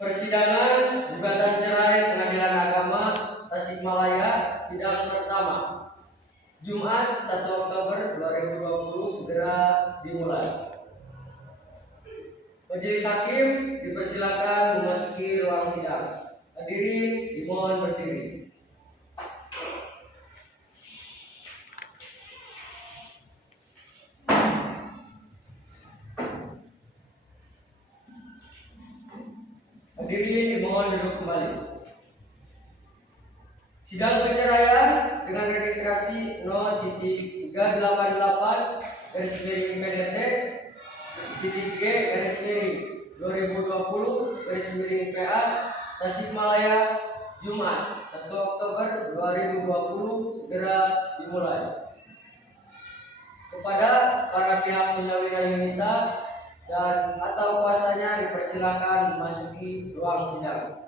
Persidangan gugatan cerai Pengadilan Agama Tasikmalaya sidang pertama Jumat 1 Oktober 2020 segera dimulai. Majelis hakim dipersilakan memasuki ruang sidang. Hadirin dimohon berdiri. Hadirin dimohon duduk kembali. Sidang perceraian dengan registrasi 0.388-G-2020-PA Tasikmalaya Jumat 1 Oktober 2020 segera dimulai. Kepada para pihak penyawina diminta dan atau kuasanya dipersilakan memasuki ruang sidang.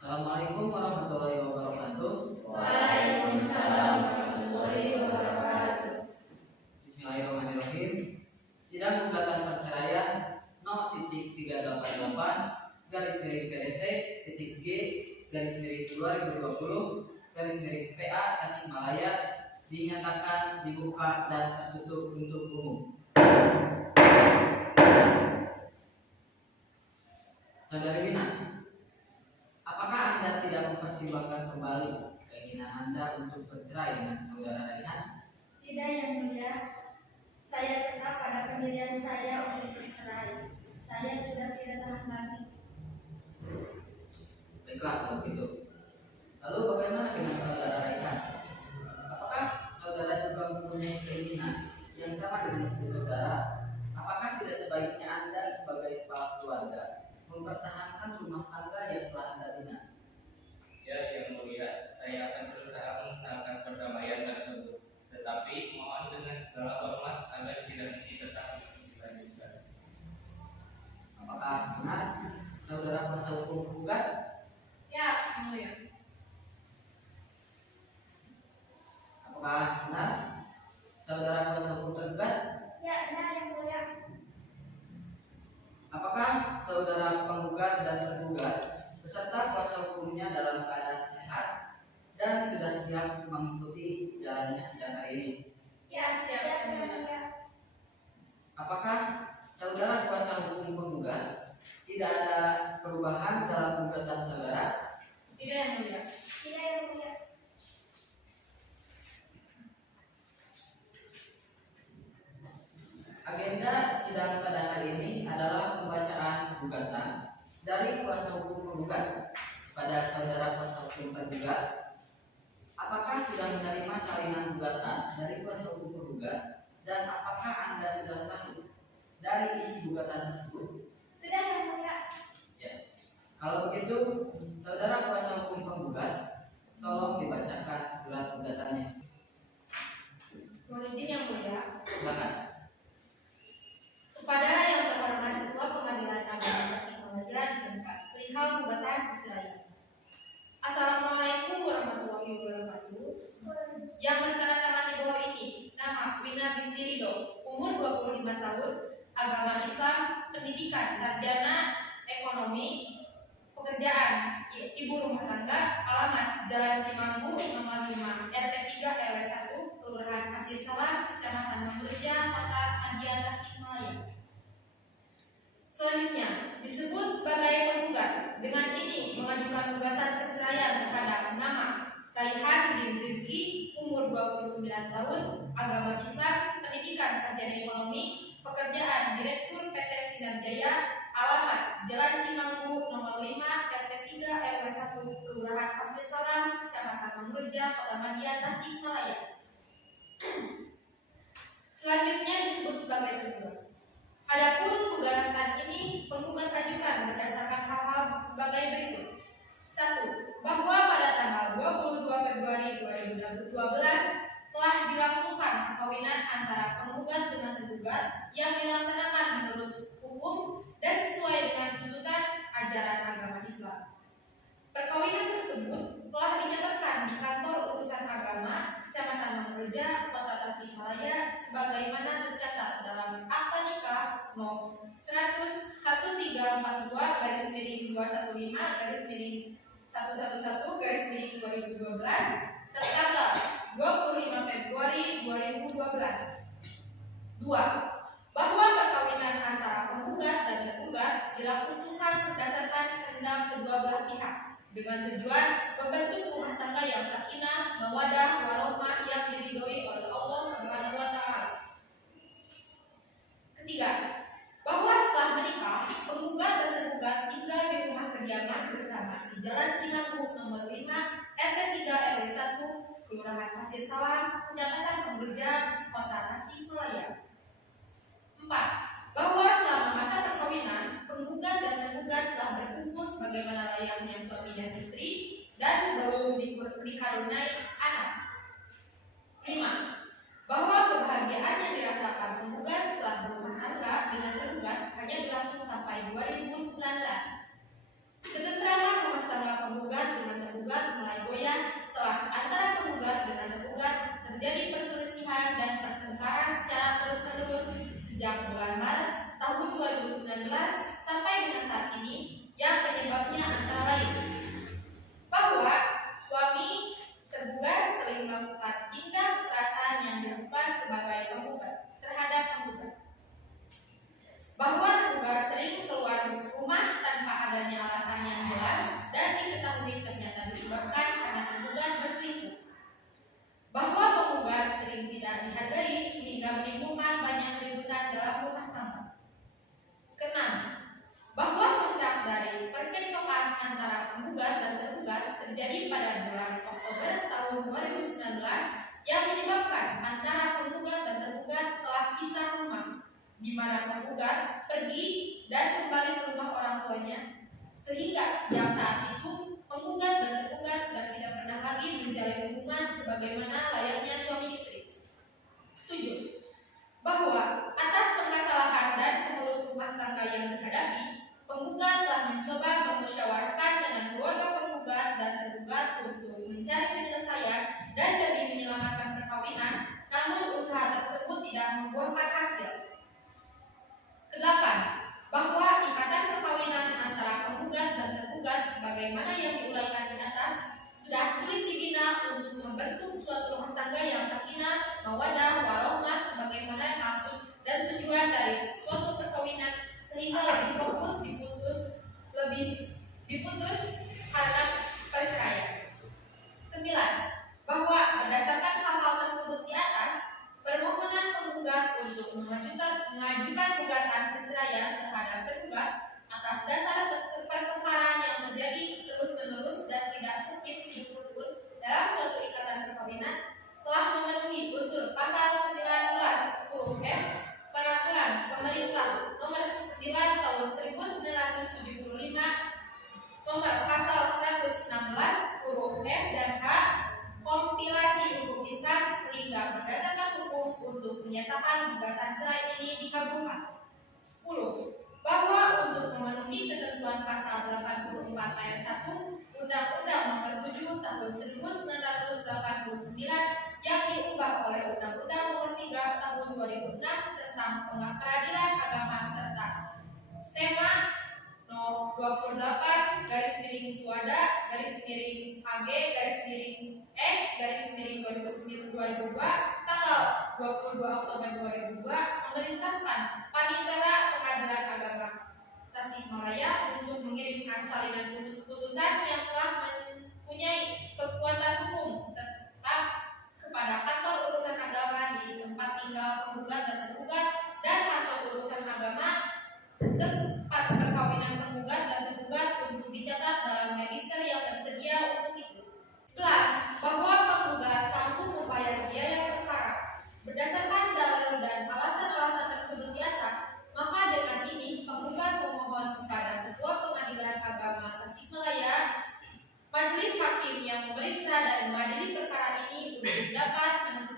Assalamualaikum warahmatullahi wabarakatuh. Waalaikumsalam warahmatullahi wabarakatuh. Bismillahirrahmanirrahim. Sidang gugatan perceraian No.388-G-2020-PA Tasikmalaya dinyatakan dibuka dan tertutup untuk umum. Saudari Wina, apakah Anda tidak mempertimbangkan kembali keinginan Anda untuk bercerai dengan saudara Raihan? Tidak, Yang Mulia. Saya tetap pada pendirian saya untuk bercerai. Saya sudah tidak tahan lagi. Baiklah kalau begitu. Lalu bagaimana dengan saudara Raihan? Apakah saudara juga mempunyai keinginan yang sama dengan istri saudara? Apakah tidak sebaiknya Anda sebagai kepala keluarga mempertahankan rumah tangga yang telah Anda bina? Ya, Yang Mulia, saya akan berusaha mengusahakan perdamaian tersebut. Tetapi mohon dengan segala hormat agar sidang ini tetap dilanjutkan. Apakah benar saudara kuasa hukum penggugat? Ya, Yang Mulia. Apakah benar saudara kuasa hukum tergugat? Ya, benar, Yang Mulia. Apakah saudara penggugat dan tergugat beserta kuasa hukumnya dalam keadaan sehat dan sudah siap mengikuti jalannya sidang hari ini? Ya, siap, Yang Mulia. Apakah saudara kuasa hukum penggugat tidak ada perubahan dalam gugatan saudara? Tidak, Yang Mulia. Tidak, Yang Mulia. Agenda sidang pada hari ini adalah pembacaan gugatan dari kuasa hukum penggugat pada saudara kuasa hukum tergugat. Apakah sudah menerima salinan gugatan dari kuasa hukum penggugat dan apakah Anda sudah tahu dari isi gugatan tersebut? Sudah, Yang Mulia. Ya. Kalau begitu, saudara kuasa hukum penggugat, tolong dibacakan surat gugatannya. Mohon izin, Yang Mulia. Silakan. Kepada Yang Terhormat Ketua Pengadilan Agama Tasikmalaya ditentang perihal gugatan perceraian. Assalamualaikum warahmatullahi wabarakatuh. Yang bertanda di bawah ini nama Wina binti Ridho, umur 25 tahun, agama Islam, pendidikan sarjana ekonomi, pekerjaan ibu rumah tangga, alamat Jalan Cimanggu nomor 5 RT 3 RW 1 Kelurahan Pasir Salam, Kecamatan Mangurja, Kota Madiun, Tasikmalaya. Selanjutnya disebut sebagai penggugat dengan ini mengajukan gugatan perceraian kepada nama Raihan bin Rizki, umur 29 tahun, agama Islam, pendidikan sarjana ekonomi, pekerjaan Direktur PT Sinar Jaya, alamat Jalan Cimanggu nomor 5 RT 3 RW 1 Kelurahan Pasir Salam, Kecamatan Mangurja, Kota Madiun, Tasikmalaya. Selanjutnya disebut sebagai penggugat. Adapun gugatan ini penggugat ajukan berdasarkan hal-hal sebagai berikut. 1. Bahwa pada tanggal 22 Februari 2012 telah dilangsungkan perkawinan antara penggugat dengan tergugat yang dilaksanakan menurut hukum dan sesuai dengan tuntutan ajaran agama Islam. nomor 1342 garis miring 215 garis miring 111 garis miring 2012 tertanggal 25 Februari 2012. 2. Bahwa perkawinan antara penggugat dan tergugat dilangsungkan berdasarkan kehendak kedua belah pihak dengan tujuan membentuk rumah tangga yang sakinah, mawaddah, warahmah yang diridhoi oleh Allah Subhanahu wa taala. Ketiga, bahwa setelah menikah, penggugat dan tergugat tinggal di rumah kediaman bersama di Jalan Cinambuk nomor 5 RT 3 RW 1 Kelurahan Pasir Salam, Kecamatan Pemberjang, Kota Tasikmalaya. 4. Bahwa selama masa perkawinan, penggugat dan tergugat telah berkumpul sebagaimana layaknya suami dan istri dan belum dikaruniai anak. 5. Bahwa kebahagiaan yang dirasakan penggugat setelah berumah tangga dengan tergugat hanya berlangsung sampai 2019. Ketentraman rumah tangga penggugat dengan tergugat mulai goyah setelah antara penggugat dengan tergugat terjadi perselisihan dan pertengkaran secara terus-menerus sejak bulan Maret tahun 2019 sampai dengan saat ini, yang penyebabnya antara lain bahwa suami tergugat sering melakukan tindak kekerasan yang dilakukan sebagai penggugat terhadap penggugat, bahwa tergugat sering keluar rumah tanpa adanya alasan yang jelas dan diketahui ternyata disebabkan karena penggugat berselingkuh, bahwa penggugat sering tidak dihargai sehingga menimbulkan banyak keributan dalam rumah tangga. Keenam, bahwa puncak dari percekcokan antara penggugat dan tergugat terjadi pada bulan Oktober tahun 2019 yang menyebabkan antara penggugat dan tergugat telah pisah rumah, di mana penggugat pergi dan kembali ke rumah orang tuanya, sehingga sejak saat itu penggugat dan tergugat sudah tidak pernah lagi menjalin hubungan sebagaimana layaknya suami istri. 7. Bahwa atas permasalahan dan kemelut rumah tangga yang dihadapi, penggugat telah mencoba memusyawarahkan dengan keluarga penggugat dan tergugat untuk mencari penyelesaian dan demi menyelamatkan perkawinan, namun usaha tersebut tidak membuahkan hasil. 8. Bahwa ikatan perkawinan antara penggugat dan tergugat sebagaimana yang diuraikan di atas sudah sulit dibina untuk membentuk suatu rumah tangga yang sakinah, mawaddah, warahmah sebagaimana maksud dan tujuan dari suatu perkawinan, sehingga lebih fokus diputus karena perceraian. 9. Bahwa berdasarkan hal-hal tersebut di atas, permohonan penggugat untuk mengajukan gugatan perceraian terhadap tergugat atas dasar pertengkaran yang terjadi terus-menerus dan tidak mungkin diputus dalam suatu ikatan perkawinan telah memenuhi unsur pasal 19 huruf F Peraturan Pemerintah Nomor 9 Tahun 1975, Nomor Pasal 116 huruf F dan H kompilasi hukum Islam, sehingga berdasarkan hukum untuk menyatakan gugatan cerai ini dikabulkan. 10. Bahwa untuk memenuhi ketentuan pasal 84 ayat 1 Undang-Undang Nomor 7 Tahun 1989 yang diubah oleh Undang-Undang Nomor 3 Tahun 2006 tentang peradilan agama serta SEMA No 28 garis miring Tuada garis miring AG garis miring X garis miring 2002 tanggal 22 Oktober 2002 memerintahkan Panitera Pengadilan Agama Tasikmalaya untuk mengirimkan salinan putusan yang telah mempunyai kekuatan hukum tetap kepada kantor urusan agama di tempat tinggal penggugat dan tergugat dan kantor urusan agama tempat perkawinan penggugat dan tergugat untuk dicatat dalam register yang tersedia untuk itu. 11. Bahwa penggugat sanggup membayar biaya perkara berdasarkan dalil dan alasan-alasan tersebut di atas, maka dengan ini penggugat memohon kepada Ketua Pengadilan Agama Tasikmalaya, Majelis Hakim yang memeriksa dan mengadili perkara ini untuk dapat menentukan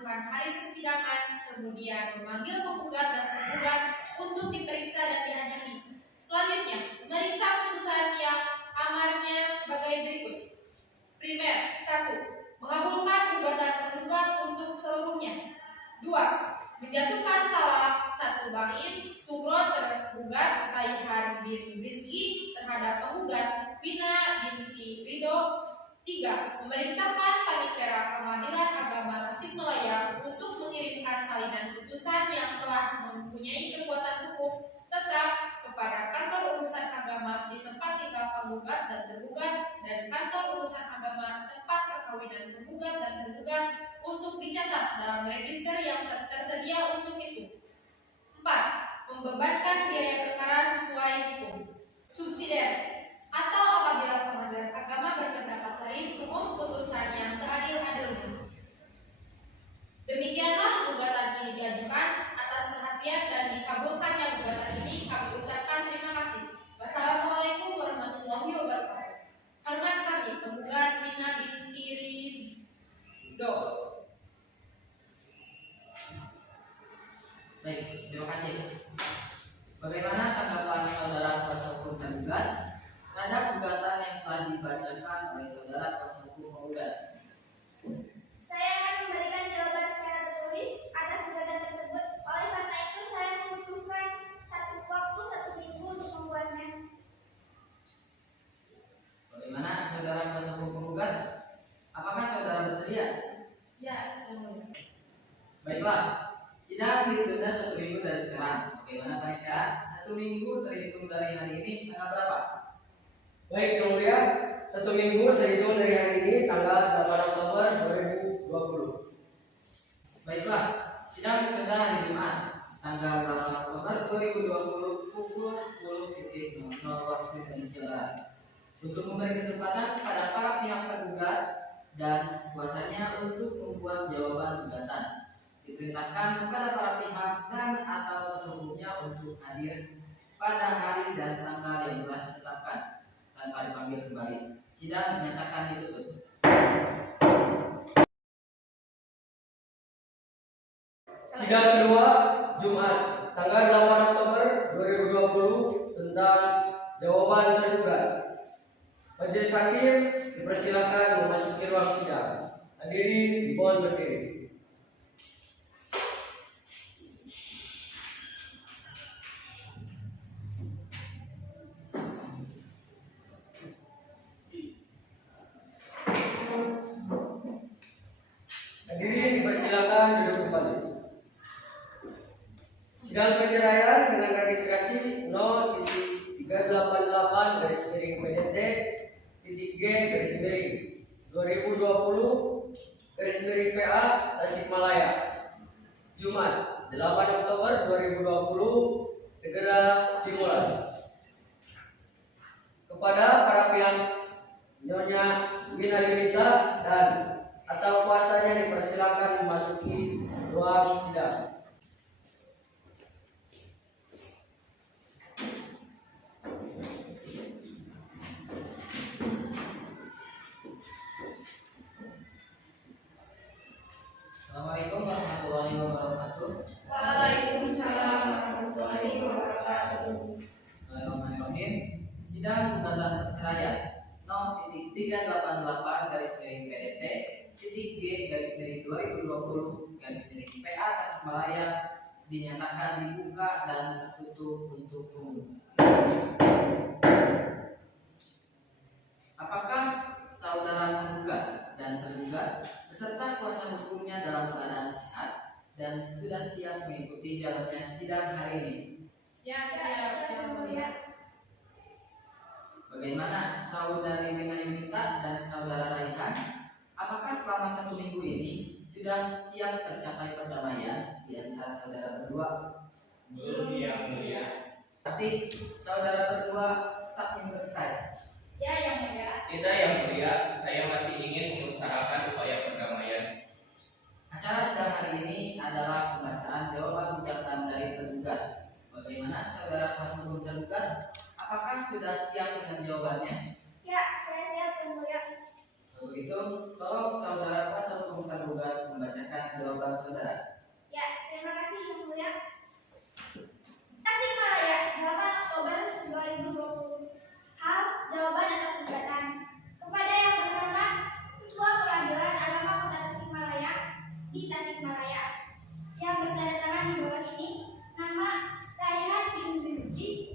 tergugat Raihan bin Rizki terhadap penggugat Wina binti Ridho. 3. Memerintahkan Panitera Pengadilan Agama Tasikmalaya untuk mengirimkan salinan putusan yang telah mempunyai kekuatan hukum tetap kepada kantor urusan agama di tempat tinggal penggugat dan tergugat dan kantor urusan agama tempat perkawinan penggugat dan tergugat untuk dicatat dalam register yang tersedia untuk itu. 4. Membebankan biaya perkara sesuai hukum. Subsidiar atau apabila pengadilan agama berpendapat lain, umum putusan yang seadil-adilnya. Demikianlah gugatan ini diajukan. Atas perhatian dan dikabulkannya gugatan ini, kami ucapkan terima kasih. Wassalamualaikum warahmatullahi wabarakatuh. Hormat kami, penggugat Wina binti Ridho. Baik, terima kasih. Bagaimana tanggapan saudara kuasa hukum tergugat terhadap gugatan yang telah dibacakan oleh saudara kuasa hukum penggugat? Saya akan memberikan jawaban secara tertulis atas gugatan tersebut. Oleh karena itu, saya membutuhkan satu minggu untuk membuatnya. Bagaimana saudara kuasa hukum penggugat? Apakah saudara bersedia? Ya, yang mulia. Baiklah, sidang ditunda 1 minggu dari sekarang. Bagaimana mereka? 1 minggu terhitung dari hari ini tanggal berapa? Baik, Yang Mulia, 1 minggu terhitung dari hari ini tanggal 8 Oktober 2020. Baiklah, sidang ditunda hari Jumat tanggal 8 Oktober 2020 pukul 10.00 waktu Indonesia Barat untuk memberi kesempatan kepada para pihak tergugat dan kuasanya untuk membuat jawaban gugatan. Diperintahkan kepada para pihak dan atau kuasa hukumnya untuk hadir pada hari dan tanggal yang telah ditetapkan tanpa dipanggil kembali. Sidang dinyatakan ditutup. Sidang kedua Jumat tanggal 8 Oktober 2020 tentang jawaban tergugat. Majelis hakim dipersilakan memasuki ruang sidang. Hadirin dimohon berdiri. Hadirin dipersilakan duduk kembali. Sidang perceraian dengan registrasi 0.388-G-2020-PA Tasikmalaya. Jumat 8 Oktober 2020 segera dimulai. Kepada para pihak Nyonya Wina Yunita dan atau kuasanya dipersilakan memasuki ruang sidang. Assalamualaikum warahmatullahi wabarakatuh. Waalaikumsalam warahmatullahi wabarakatuh. Bismillahirrahmanirrahim. Sidang gugatan perceraian 0.388-PDT-G-2020-PA Tasikmalaya dinyatakan dibuka dan tertutup untuk umum. Apakah saudara menggugat dan tergugat beserta kuasa hukumnya dalam keadaan sehat dan sudah siap mengikuti jalannya sidang hari ini? Ya, siap, Yang Mulia. Bagaimana saudari Wina Yunita dan saudara Raihan? Apakah selama 1 minggu ini sudah siap tercapai perdamaian di antara saudara berdua? Belum, Yang Mulia. Berarti saudara berdua tetap ingin bercerai. Ya, Yang Mulia. Tidak, Yang Mulia. Saya masih ingin mengusahakan upaya perdamaian. Acara sidang hari ini adalah pembacaan jawaban gugatan dari tergugat. Bagaimana saudara kuasa hukum tergugat? Apakah sudah siap dengan jawabannya? Ya, saya siap, Yang Mulia. Kalau begitu, tolong saudara kuasa hukum tergugat membacakan jawaban saudara. Ya, terima kasih, Yang Mulia. Tasikmalaya, 8 Oktober 2020. Hal jawaban atas gugatan. Kepada yang terhormat Ketua Pengadilan Agama Kota Tasikmalaya di Tasikmalaya yang bertanda tangan di bawah ini, nama Raihan bin Rizki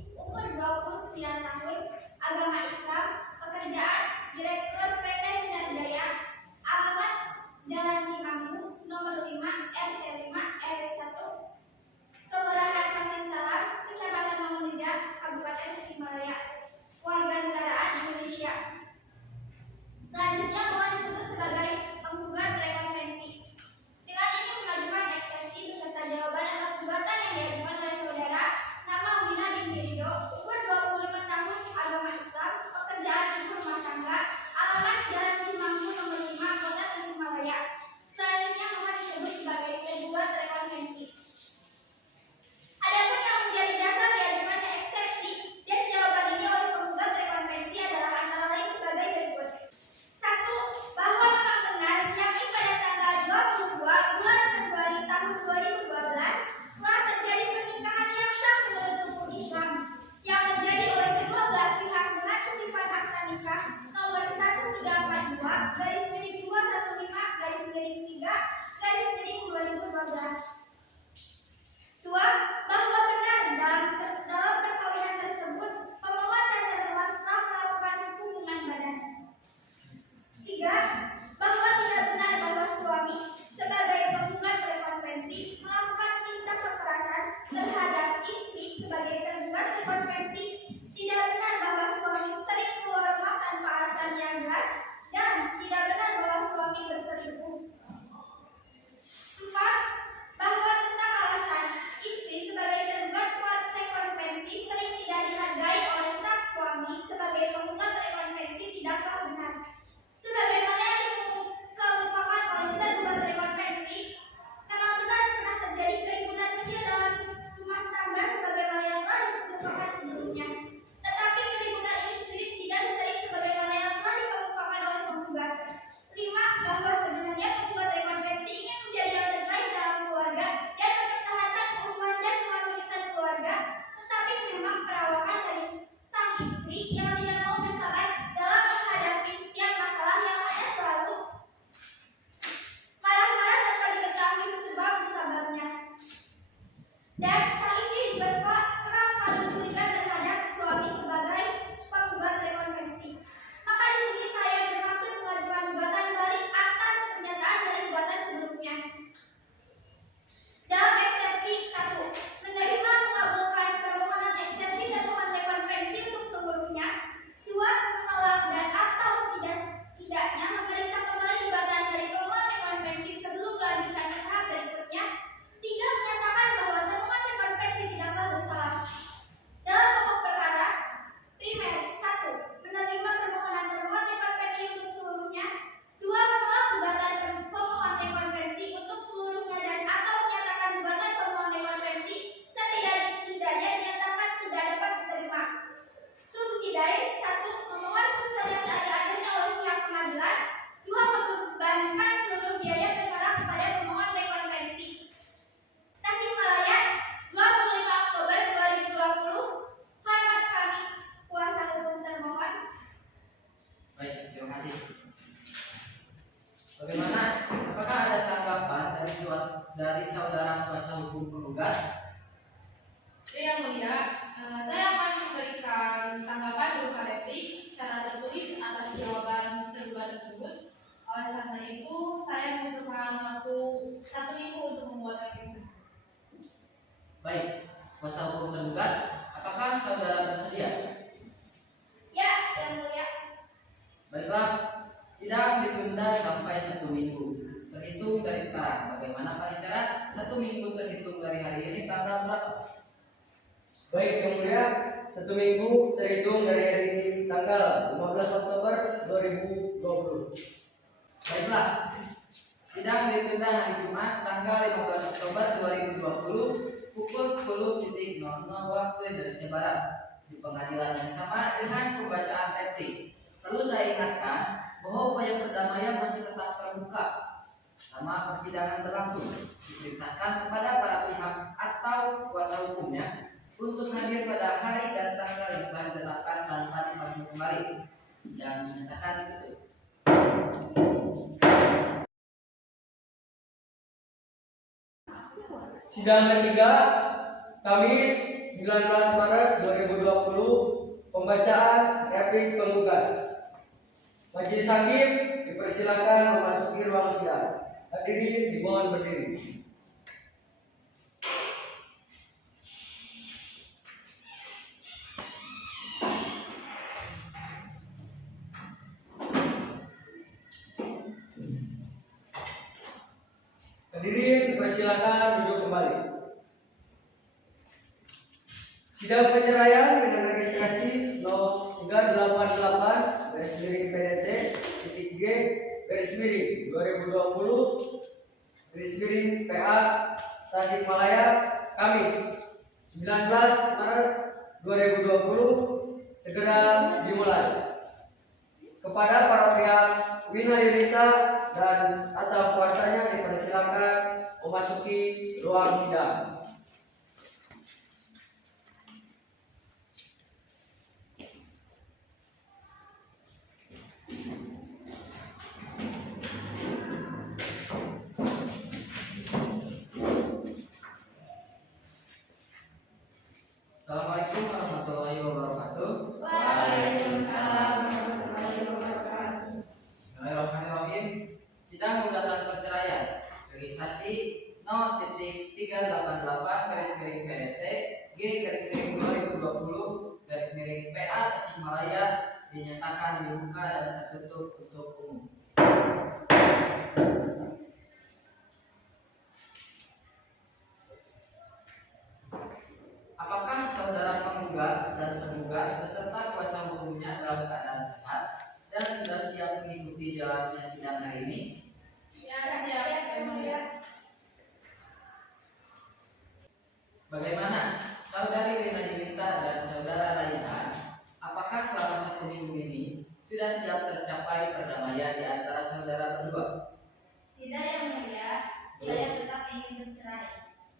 rekonvensi sering tidak dihargai oleh sang suami sebagai penggugat rekonvensi tidaklah benar. Sebagaimana yang dikemukakan oleh tergugat rekonvensi, memang benar pernah terjadi keributan kecil dalam rumah tangga sebagaimana yang telah dikemukakan sebelumnya. Tetapi keributan ini sendiri tidak disering sebagaimana yang telah dikemukakan oleh penggugat. 5. Bahwa sebenarnya penggugat rekonvensi ingin menjadi yang terbaik dalam keluarga dan mempertahankan keutuhan dan keharmonisan keluarga, tetapi memang perawakan dari sang istri yang tidak mau bersabar dalam menghadapi setiap masalah yang ada selalu marah-marah tanpa diketahui sebab musababnya. Dan sang istri juga kerap kali curiga terhadap suami sebagai penggugat rekonvensi. Maka di sini saya bermaksud mengajukan gugatan balik atas pernyataan dari gugatan sebelumnya. Dalam eksepsi 1, menerima mengabulkan permohonan eksepsi termohon rekonvensi untuk seluruhnya. 2, menolak dan atau setidaknya memeriksa kembali gugatan dari pemohon rekonvensi sebelum melanjutkannya tahap berikutnya. 3, menyatakan bahwa termohon rekonvensi tidaklah bersalah. Dalam pokok perkara, primer 1, menerima permohonan termohon rekonvensi untuk seluruhnya. 2, menolak gugatan pemohon rekonvensi untuk seluruhnya dan atau menyatakan gugatan pemohon rekonvensi setidak-tidaknya dinyatakan tidak dapat diterima. Subsidiary 1, memohon putusan yang seadil-adilnya oleh pihak pengadilan. 2, membebankan seluruh biaya perkara kepada pemohon rekonvensi. Tasikmalaya, 25 Oktober 2020. Hormat kami, kuasa hukum termohon. Baik, terima kasih. Bagaimana? Apakah ada tanggapan dari saudara kuasa hukum penggugat? Yang mulia, saya akan memberikan tanggapan berupa replik secara tertulis atas jawaban tergugat tersebut. Oleh karena itu, saya membutuhkan waktu 1 minggu untuk membuat replik tersebut. Baik, kuasa hukum tergugat, apakah saudara bersedia? Ya, yang mulia. Baiklah, sidang ditunda sampai 1 minggu terhitung dari sekarang. Bagaimana panitera? 1 minggu terhitung dari hari ini tanggal berapa? Baik yang mulia, 1 minggu terhitung dari hari ini tanggal 15 Oktober 2020. Baiklah, sidang ditunda hari Jumat tanggal 15 Oktober 2020 pukul 10.00 waktu Indonesia Barat di pengadilan yang sama dengan pembacaan replik. Perlu saya ingatkan bahwa upaya perdamaian masih tetap terbuka selama persidangan berlangsung. Diperintahkan kepada para pihak atau kuasa hukumnya untuk hadir pada hari dan tanggal yang telah ditetapkan tanpa dipanggil kembali. Sidang dinyatakan tutup. Sidang ketiga, Kamis 19 Maret 2020, pembacaan replik penggugat. Majelis hakim dipersilakan memasuki ruang sidang. Hadirin dimohon berdiri. Hadirin dipersilakan duduk kembali. Sidang perceraian dengan registrasi no 388 PDT titik G /2020 PA Tasikmalaya Kamis 19 Maret 2020 segera dimulai. Kepada para pihak Wina Yunita dan atau kuasanya dipersilakan memasuki ruang sidang. Assalamualaikum warahmatullahi wabarakatuh. Waalaikumsalam warahmatullahi wabarakatuh. Bismillahirrahmanirrahim. Sidang gugatan perceraian registrasi 0.388 PDT G /2020 PA Tasikmalaya dinyatakan dibuka dan tertutup untuk umum. Apakah saudara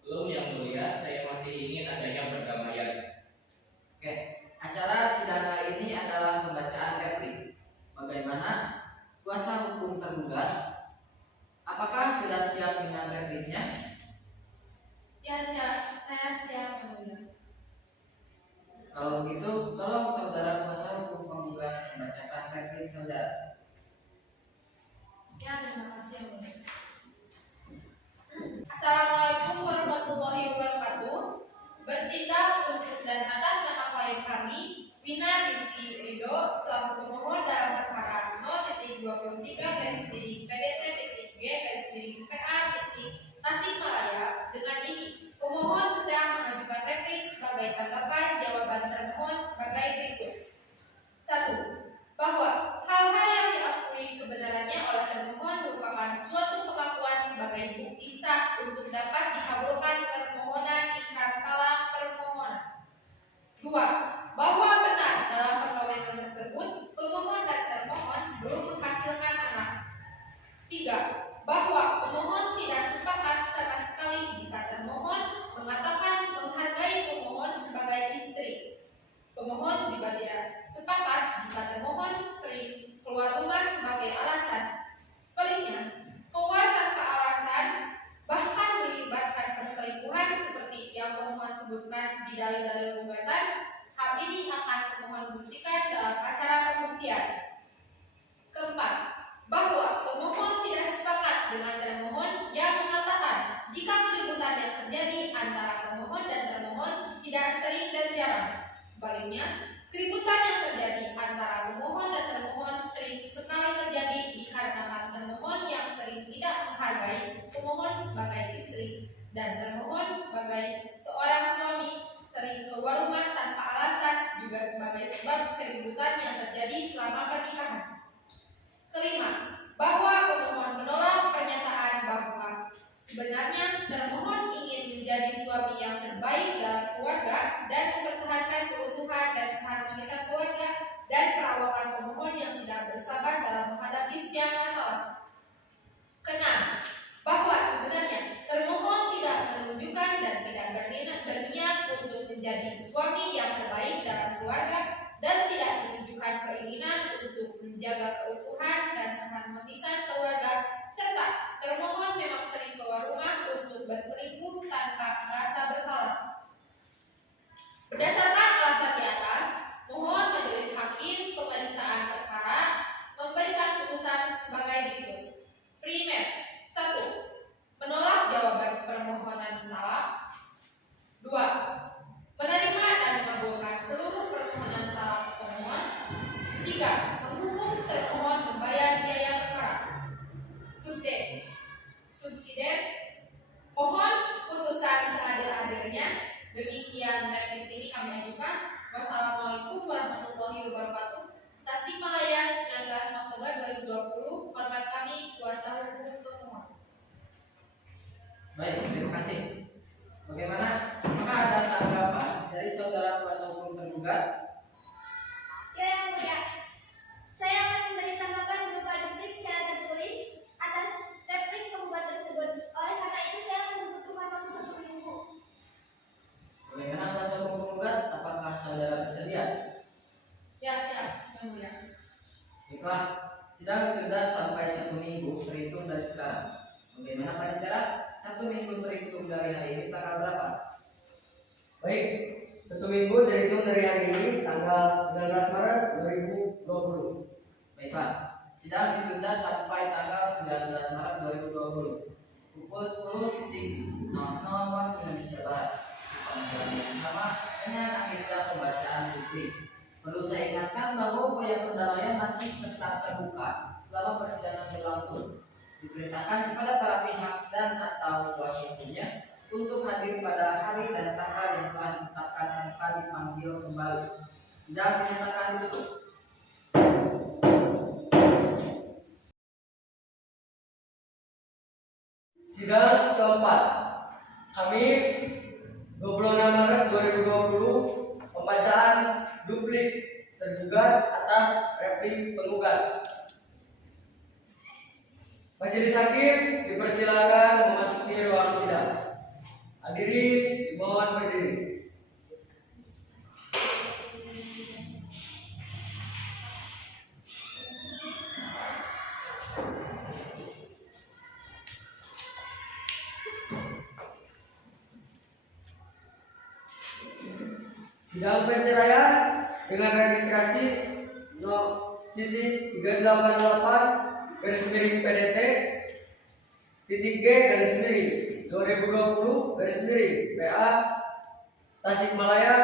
Belum yang mulia, saya masih ingin adanya perdamaian. Oke, acara sidang hari ini adalah pembacaan replik. Bagaimana kuasa hukum tergugat? Apakah sudah siap dengan repliknya? Ya, saya siap yang mulia. Kalau begitu, tolong saudara kuasa hukum penggugat membacakan replik saudara. Ya, terima kasih yang mulia. Assalamualaikum warahmatullahi wabarakatuh. Bertindak untuk dan atas nama klien kami, Wina binti Ridho, selaku pemohon dalam perkara 0.23-PDT.G-PA Tasikmalaya. Dengan ini, pemohon sedang mengajukan replik sebagai tanggapan jawaban termohon sebagai berikut. 1. Bahwa hal-hal yang diakui kebenarannya oleh termohon merupakan suatu pengakuan sebagai bukti sah untuk dapat dikabulkan permohonan ikrar kalam permohonan. 2. Bahwa benar dalam perkawinan tersebut pemohon dan termohon belum menghasilkan anak. 3. Bahwa pemohon tidak sepakat sama sekali jika termohon mengatakan menghargai pemohon sebagai istri. Pemohon juga tidak sepakat jika termohon sering keluar rumah sebagai alasan. Sebaliknya, keluar tanpa alasan bahkan melibatkan perselingkuhan seperti yang pemohon sebutkan di dalil-dalil gugatan, hal ini akan pemohon buktikan dalam acara pembuktian. Keempat, bahwa pemohon tidak sepakat dengan termohon yang mengatakan jika keributan yang terjadi antara pemohon dan termohon tidak sering dan jarang. Sebaliknya, keributan yang terjadi antara pemohon dan termohon sering sekali terjadi dikarenakan termohon yang sering tidak menghargai pemohon sebagai istri dan termohon sebagai seorang suami sering keluar rumah tanpa alasan juga sebagai sebab keributan yang terjadi selama pernikahan. Kelima, bahwa pemohon menolak pernyataan bahwa sebenarnya termohon ingin menjadi suami yang terbaik dalam keluarga dan mempertahankan keutuhan dan keharmonisan keluarga dan perawakan pemohon yang tidak bersabar dalam menghadapi setiap masalah. Keenam, bahwa sebenarnya termohon tidak menunjukkan dan tidak berniat untuk menjadi suami yang terbaik dalam keluarga dan tidak menunjukkan keinginan untuk menjaga keutuhan dan keharmonisan keluarga, serta termohon memang sering keluar rumah untuk berselingkuh tanpa merasa bersalah. Berdasarkan alasan di atas, mohon majelis hakim pemeriksaan perkara memberikan putusan sebagai berikut. Primer, 1. Menolak jawaban permohonan talak. 2. Menerima dan mengabulkan seluruh permohonan talak pemohon. 3. Menghukum termohon membayar biaya perkara. Subsidiar, mohon putusan seadil-adilnya. Demikian replik ini kami ajukan. Wassalamualaikum warahmatullahi wabarakatuh. Tasikmalaya, 19 Oktober 2020. Hormat kami, kuasa hukum pemohon. Baik, terima kasih. Bagaimana? Apakah ada tanggapan dari saudara kuasa hukum tergugat? Ya, yang mulia. Saya akan memberi tanggapan berupa duplik secara tertulis atas replik penggugat tersebut. Oleh karena itu, saya membutuhkan waktu 1 minggu. Bagaimana kuasa hukum penggugat? Apakah saudara bersedia? Ya, siap, yang mulia. Baiklah, sidang ditunda sampai 1 minggu terhitung dari sekarang. Bagaimana Panitera? 1 minggu terhitung dari hari ini tanggal berapa? Baik, 1 minggu terhitung dari hari ini tanggal 19 Maret 2020. Baiklah, sidang ditunda sampai tanggal 19 Maret 2020 pukul 10.00 waktu Indonesia Barat. Panggilan yang sama dengan agenda pembacaan bukti. Perlu saya ingatkan bahwa upaya perdamaian masih tetap terbuka selama persidangan berlangsung. Diperintahkan kepada para pihak dan atau kuasa hukumnya untuk hadir pada hari dan tanggal yang telah ditetapkan tanpa dipanggil kembali. Sidang dinyatakan ditutup. Sidang keempat, Kamis 26 Maret 2020, pembacaan duplik tergugat atas replik penggugat. Majelis hakim dipersilakan memasuki ruang sidang. Hadirin dimohon berdiri. Sidang perceraian dengan registrasi no titik 388 garis miring PDT titik G garis miring 2020 garis miring PA Tasikmalaya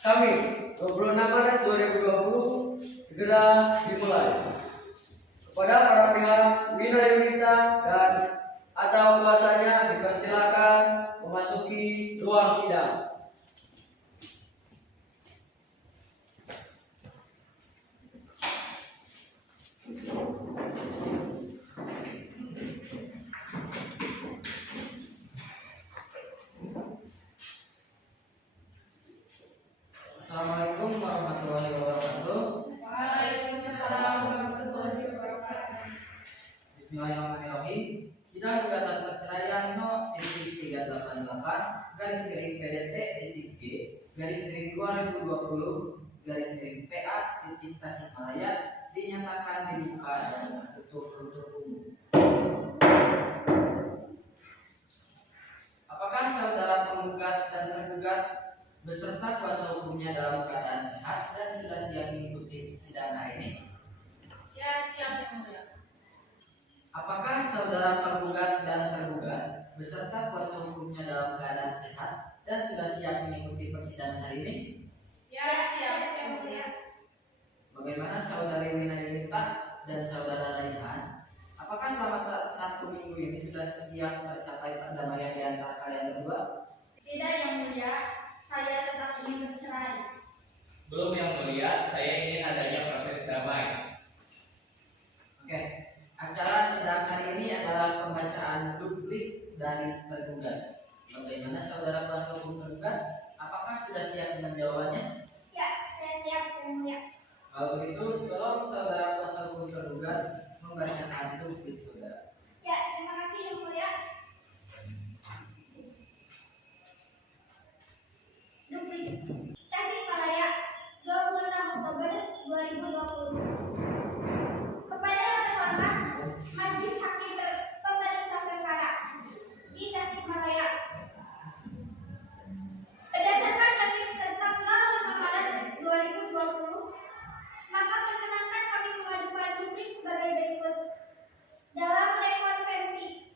Kamis 26 Maret 2020 segera dimulai. Kepada para pihak Wina Yunita dan atau kuasanya dipersilakan memasuki ruang sidang. Assalamualaikum warahmatullahi wabarakatuh. Waalaikumsalam warahmatullahi wabarakatuh. Bismillahirrahmanirrahim. Sidang gugatan perceraian no titik 388 garis miring PDT titik G garis miring 2020 garis miring PA titik Tasikmalaya dinyatakan dibuka dan tertutup untuk umum. Apakah saudara penggugat dan tergugat beserta kuasa hukumnya dalam keadaan sehat dan sudah siap mengikuti sidang hari ini? Ya, siap yang mulia. Apakah saudara penggugat dan tergugat beserta kuasa hukumnya dalam keadaan sehat dan sudah siap mengikuti persidangan hari ini? Ya, siap yang mulia. Bagaimana saudari Wina Yunita dan saudara Raihan? Apakah selama satu minggu ini sudah siap tercapai perdamaian di antara kalian berdua? Tidak yang mulia, saya tetap ingin bercerai. Belum yang mulia, saya ingin adanya proses damai. Oke, acara sidang hari ini adalah pembacaan duplik dari tergugat. Bagaimana saudara kuasa hukum tergugat? Apakah sudah siap dengan jawabannya? Ya, saya siap yang mulia. Kalau begitu, tolong saudara kuasa hukum tergugat membacakan duplik saudara. Ya, terima kasih yang mulia. Duplik Tasikmalaya 26 Oktober 2020. Kepada yang terhormat Majelis Hakim Pemeriksa Perkara di Tasikmalaya. Berdasarkan tertib tertanggal 5 Maret 2020, maka perkenankan kami mengajukan duplik sebagai berikut. Dalam rekonvensi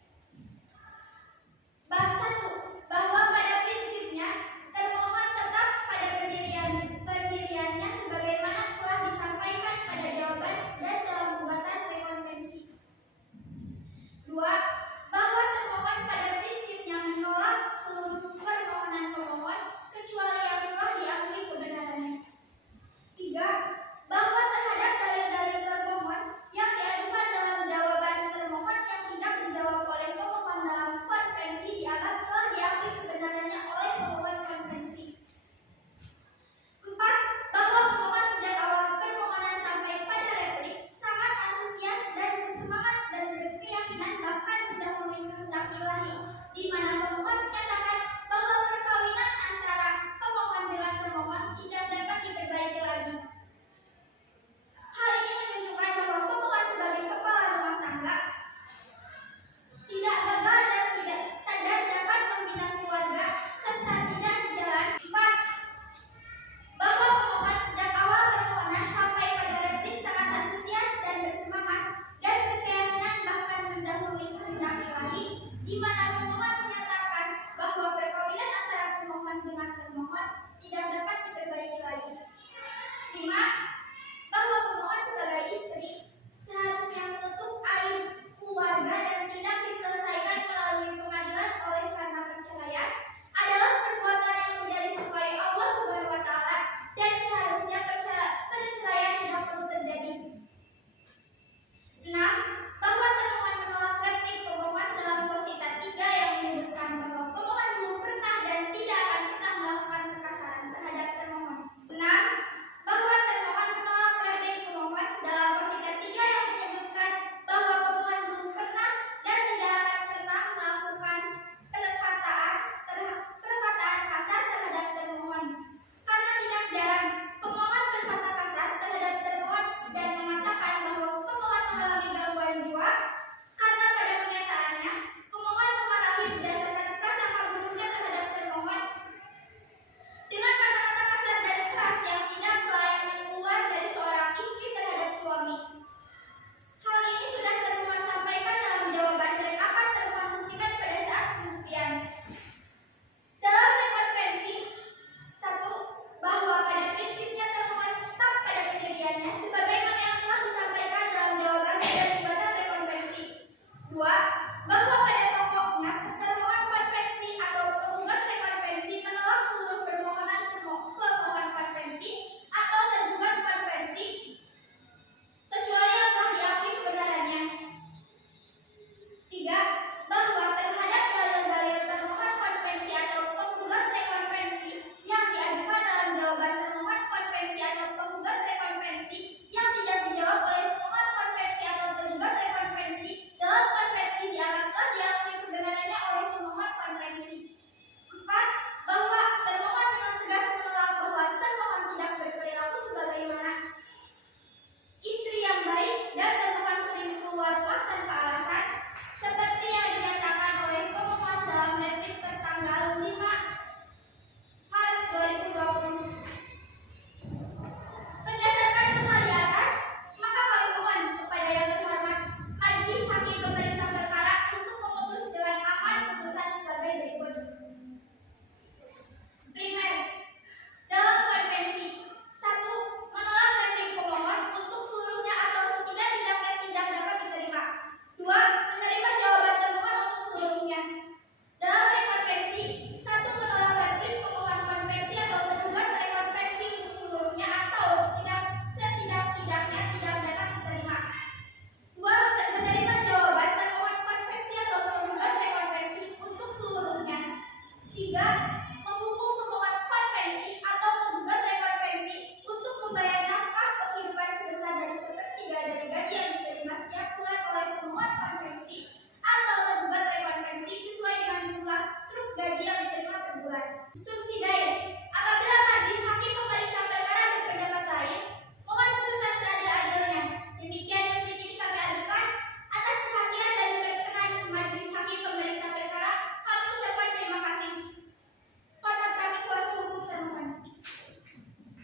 bab 1 bahwa pada prinsipnya termohon tetap pada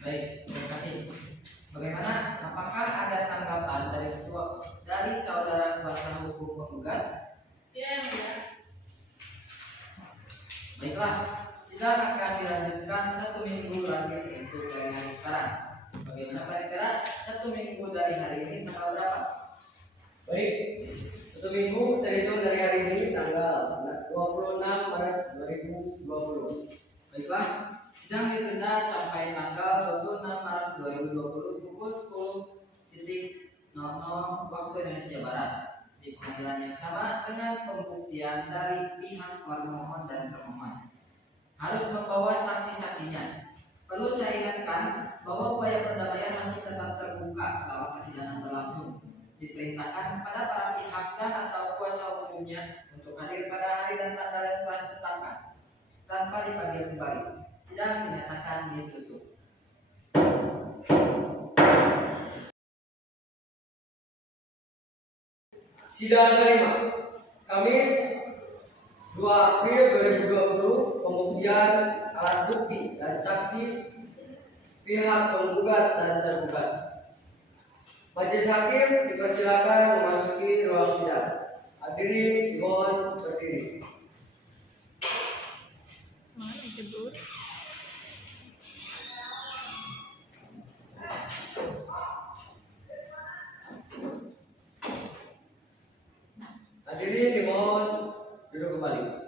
Baik, terima kasih. Bagaimana? Apakah ada tanggapan dari saudara kuasa hukum penggugat? Ya, yang mulia. Baiklah, sidang akan dilanjutkan 1 minggu lagi, yaitu dari hari sekarang. Bagaimana Pak Dikera? 1 minggu dari hari ini tanggal berapa? Baik, 1 minggu terhitung dari hari ini tanggal 26 Maret 2020. Baiklah, sidang ditunda sampai tanggal 26 Maret 2020 pukul 10.00 waktu Indonesia Barat di pengadilan yang sama dengan pembuktian dari pihak termohon dan termohon. Harus membawa saksi-saksinya. Perlu saya ingatkan bahwa upaya perdamaian masih tetap terbuka selama persidangan berlangsung. Diperintahkan kepada para pihak dan atau kuasa hukumnya untuk hadir pada hari dan tanggal yang telah ditetapkan tanpa dipanggil kembali. Sidang dinyatakan ditutup. Sidang kelima, Kamis 2 April 2020, pembuktian alat bukti dan saksi pihak penggugat dan tergugat. Majelis hakim dipersilakan memasuki ruang sidang. Hadirin mohon berdiri. Hadirin dimohon duduk kembali.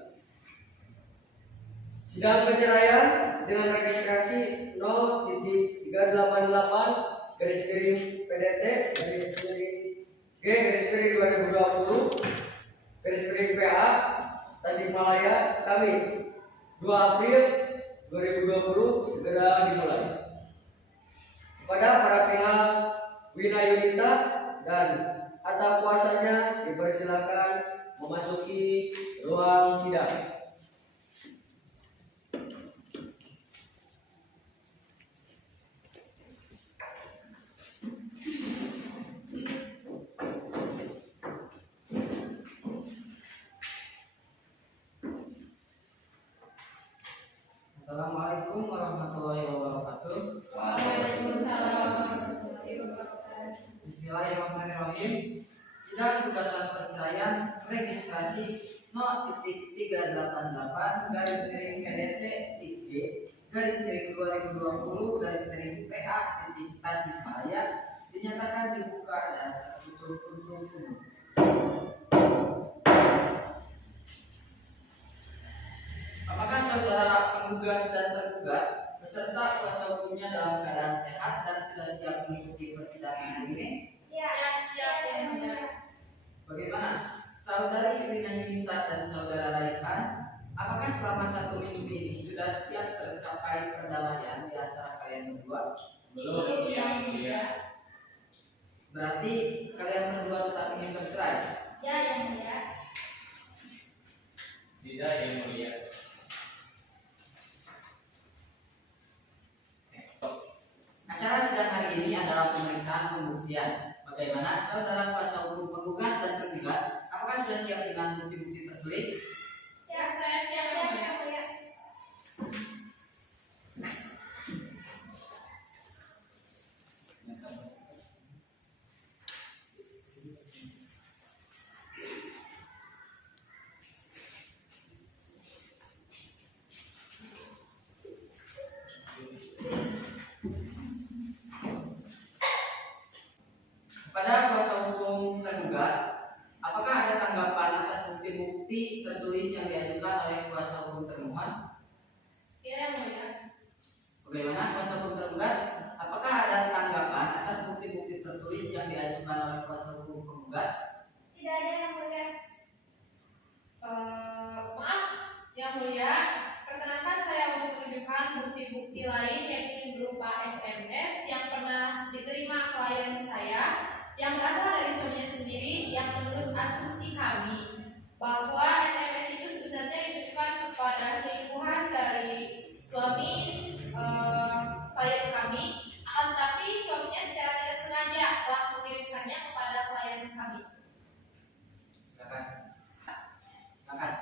Sidang perceraian dengan registrasi 0.388 garis miring PDT garis miring G garis miring 2020 garis miring PA Tasikmalaya Kamis 2 April 2020 segera dimulai. Kepada para pihak Wina Yunita dan atau kuasanya dipersilakan memasuki ruang sidang. Assalamualaikum warahmatullahi wabarakatuh. Waalaikumsalam warahmatullahi wabarakatuh. Bismillahirrahmanirrahim. Sidang gugatan perceraian registrasi 0.388 garis miring PDT G garis miring 2020 garis miring PA titik Tasikmalaya dinyatakan dibuka dan tertutup untuk umum. Apakah saudara penggugat dan tergugat beserta kuasa hukumnya dalam keadaan sehat dan sudah siap mengikuti persidangan hari ini? Ya, siap yang mulia. Bagaimana? Saudari Wina Yunita dan saudara Raihan, apakah selama 1 minggu ini sudah siap tercapai perdamaian di antara kalian berdua? Belum, yang mulia. Berarti kalian berdua tetap ingin bercerai? Ya, yang mulia. Tidak, yang mulia. Acara sidang hari ini adalah pemeriksaan pembuktian. Bagaimana saudara kuasa hukum penggugat dan tergugat? Apakah sudah siap dengan bukti-bukti tertulis? Ya, saya siap yang mulia. Kepada kuasa hukum tergugat, apakah ada tanggapan atas bukti-bukti tertulis yang diajukan oleh kuasa hukum termohon? Ya, yang mulia. Bagaimana kuasa hukum tergugat? Apakah ada tanggapan atas bukti-bukti tertulis yang diajukan oleh kuasa hukum penggugat? Tidak ada yang mulia. Maaf, yang mulia. Perkenankan saya untuk menunjukkan bukti-bukti lain yakni berupa SMS yang pernah diterima klien saya yang berasal dari suaminya sendiri yang menurut asumsi kami bahwa SMS itu sebenarnya ditujukan kepada selingkuhan dari suami klien kami, akan tetapi suaminya secara tidak sengaja telah mengirimkannya kepada klien kami. Silakan. Silakan.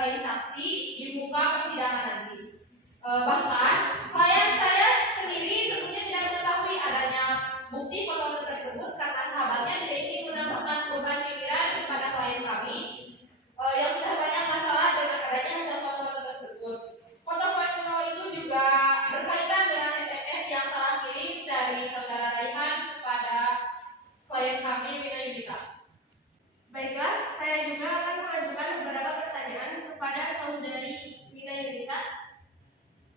sebagai saksi di muka persidangan nanti. Bahkan klien saya sendiri sebelumnya tidak mengetahui adanya bukti foto tersebut karena sahabatnya tidak ingin menambahkan beban pikiran kepada klien kami yang sudah banyak masalah dengan adanya hasil foto tersebut. Foto-foto itu juga berkaitan dengan SMS yang salah kirim dari saudara Raihan kepada klien kami Wina Yudita. Baiklah, saya juga akan mengajukan beberapa pertanyaan kepada saudari Wina Yudita.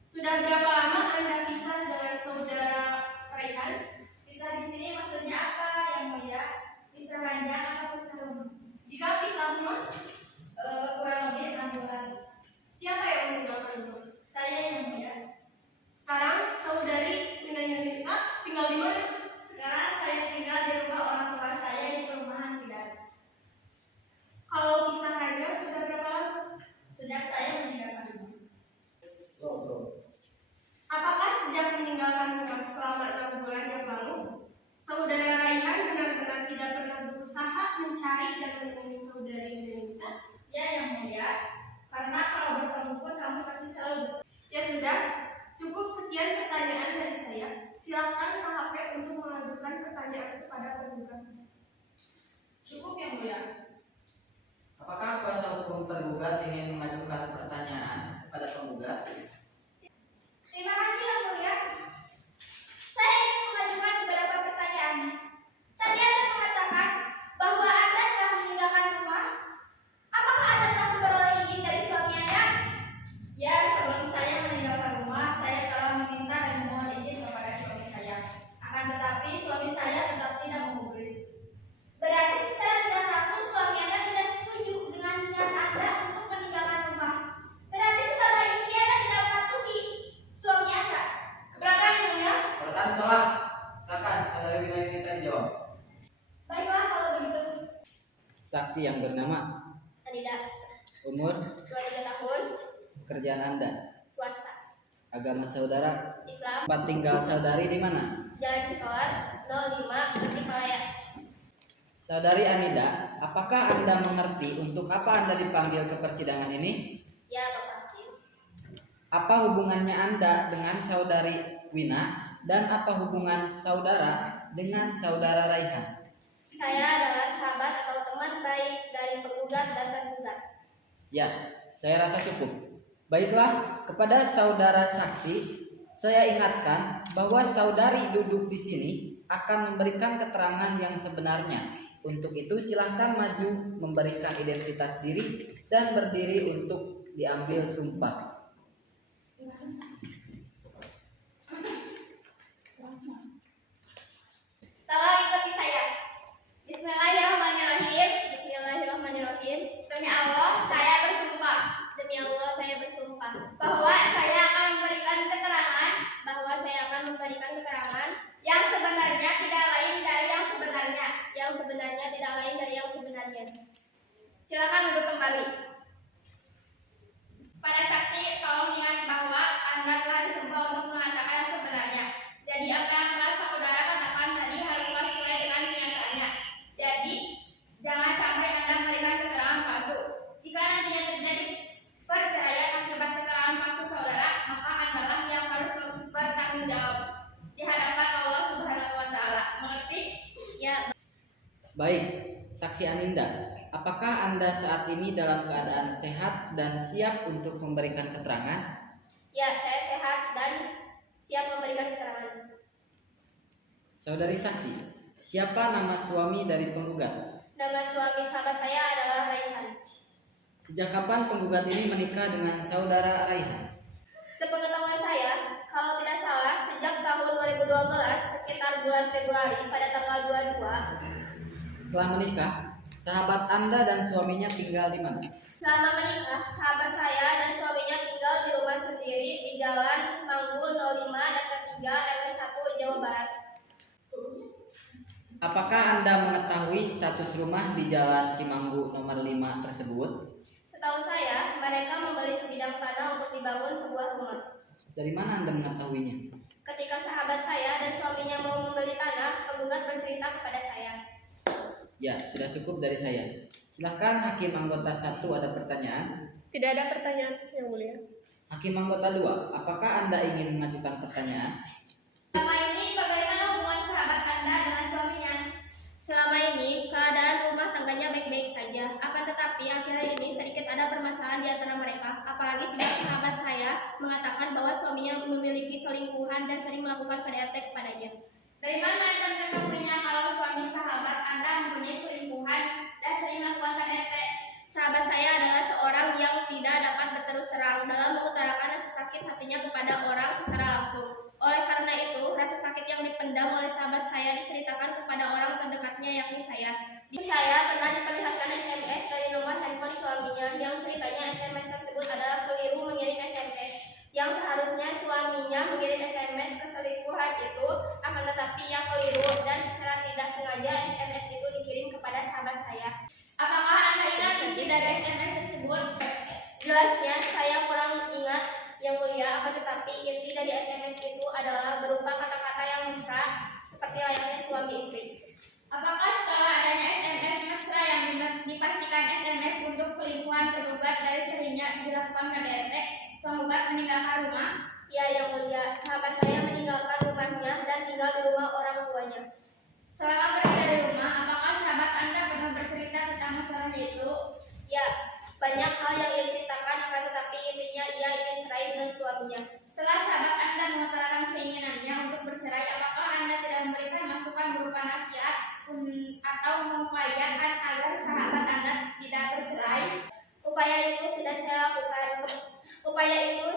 Sudah berapa lama Anda pisah dengan saudara Raihan? Pisah di sini maksudnya apa yang mulia? Pisah ranjang atau pisah rumah? Jika pisah rumah, Kurang lebih 6 bulan. siapa yang meninggalkan rumah? Saya yang mulia. Sekarang saudari Wina Yudita tinggal di mana? Sekarang saya tinggal di rumah orang tua saya di perumahan tidak. Kalau pisah ranjang sudah berapa lama? Sejak saya meninggalkan rumah. Apakah sejak meninggalkan rumah selama 6 bulan yang lalu, saudara Raihan benar-benar tidak pernah berusaha mencari dan menemui saudari Yudita? Ya yang mulia. Karena kalau bertemu pun kamu pasti selalu. Ya sudah, cukup sekian pertanyaan dari saya. Silakan KHP untuk mengajukan pertanyaan kepada penggugat. Cukup yang mulia. Apakah kuasa hukum tergugat ingin mengajukan pertanyaan kepada penggugat? Terima kasih yang mulia. Saya ingin mengajukan beberapa pertanyaan. Tadi Anda mengatakan bahwa Anda telah meninggalkan rumah. Apakah Anda telah memperoleh izin dari suami Anda? Ya, sebelum saya meninggalkan rumah, saya telah meminta dan memohon izin kepada suami saya. Akan tetapi suami saya tetap tidak menggubris. Berarti secara tidak langsung suami Anda tidak setuju dengan niat Anda untuk meninggalkan rumah. Berarti sebagai istri Anda tidak mematuhi suami Anda. Keberatan yang mulia? Pertanyaan ditolak. Silakan saudari Wina Yudita dijawab. Baiklah kalau begitu. Saksi yang bernama, Tidak. umur, 23 tahun, pekerjaan Anda, swasta, agama saudara, Islam, tempat tinggal saudari di mana? Jalan Cikolar, 05, Tasikmalaya. Saudari Anida, apakah Anda mengerti untuk apa Anda dipanggil ke persidangan ini? Ya, Bapak Hakim. Apa hubungannya Anda dengan saudari Wina dan apa hubungan saudara dengan saudara Raihan? Saya adalah sahabat atau teman baik dari penggugat dan tergugat. Ya, saya rasa cukup. Baiklah, kepada saudara saksi, saya ingatkan bahwa saudari duduk di sini akan memberikan keterangan yang sebenarnya. Untuk itu silahkan maju memberikan identitas diri dan berdiri untuk diambil sumpah. Tolong ikuti saya. Bismillahirrahmanirrahim. Bismillahirrahmanirrahim. Demi Allah, saya bersumpah. Demi Allah, saya bersumpah bahwa saya akan memberikan keterangan yang sebenarnya tidak lain dari yang sebenarnya tidak lain dari yang sebenarnya. Silakan duduk kembali. Pada saksi, tolong ingat bahwa Anda telah disumpah untuk mengatakan yang sebenarnya. Jadi apa yang telah saudara katakan tadi haruslah sesuai dengan kenyataannya. Jadi jangan sampai Anda memberikan keterangan palsu. Jika nantinya terjadi perceraian akibat keterangan palsu saudara, maka Anda yang harus bertanggung jawab di hadapan Allah Subhanahu wa taala. Mengerti? Ya. Baik, saksi Aninda, apakah Anda saat ini dalam keadaan sehat dan siap untuk memberikan keterangan? Ya, saya sehat dan siap memberikan keterangan. Saudari saksi, siapa nama suami dari penggugat? Nama suami sahabat saya adalah Raihan. Sejak kapan penggugat ini menikah dengan saudara Raihan? Sepengetahuan saya, kalau tidak salah, sejak tahun 2012, sekitar bulan Februari pada tanggal 22. Setelah menikah, sahabat Anda dan suaminya tinggal di mana? Selama menikah, sahabat saya dan suaminya tinggal di rumah sendiri di Jalan Cimanggu 05 dan 3 RW 1 Jawa Barat. Apakah Anda mengetahui status rumah di Jalan Cimanggu nomor 5 tersebut? Setahu saya, mereka membeli sebidang tanah untuk dibangun sebuah rumah. Dari mana Anda mengetahuinya? Ketika sahabat saya dan suaminya mau membeli tanah, penggugat bercerita kepada saya. Ya, sudah cukup dari saya. Silahkan Hakim anggota 1 ada pertanyaan. Tidak ada pertanyaan, Yang Mulia. Hakim anggota 2, apakah Anda ingin mengajukan pertanyaan? Selama ini bagaimana hubungan sahabat Anda dengan suaminya? Selama ini keadaan rumah tangganya baik-baik saja. Akan tetapi akhir-akhir ini sedikit ada permasalahan di antara mereka. Apalagi sejak sahabat saya mengatakan bahwa suaminya memiliki selingkuhan dan sering melakukan KDRT kepadanya. Dari mana Anda mengetahuinya kalau suami sahabat Anda mempunyai selingkuhan dan sering melakukan KDRT? Sahabat saya adalah seorang yang tidak dapat berterus terang dalam mengutarakan rasa sakit hatinya kepada orang secara langsung. Oleh karena itu, rasa sakit yang dipendam oleh sahabat saya diceritakan kepada orang terdekatnya, yakni saya. Saya pernah diperlihatkan SMS dari nomor handphone suaminya yang ceritanya SMS tersebut adalah keliru mengirim SMS. Yang seharusnya suaminya mengirim SMS keselingkuhan itu, akan tetapi yang keliru dan secara tidak sengaja SMS itu dikirim kepada sahabat saya. Apakah Anda ingat isi dari SMS tersebut? Jelasnya saya kurang ingat, Yang Mulia, akan tetapi inti dari SMS itu adalah berupa kata-kata yang mesra seperti layaknya suami istri. Apakah setelah adanya SMS mesra yang dipastikan SMS untuk selingkuhan tergugat dari seringnya dilakukan KDRT, penggugat meninggalkan rumah? Ya, Yang Mulia, sahabat saya meninggalkan rumahnya dan tinggal di rumah orang tuanya. Selama pergi dari rumah, apakah sahabat Anda pernah bercerita tentang masalahnya itu? Ya, banyak hal yang ia ceritakan, akan tetapi intinya ia ingin cerai dengan suaminya. Setelah sahabat Anda mengutarakan keinginannya untuk bercerai, apakah Anda tidak memberikan masukan berupa nasihat atau mengupayakan agar sahabat Anda tidak bercerai? Upaya itu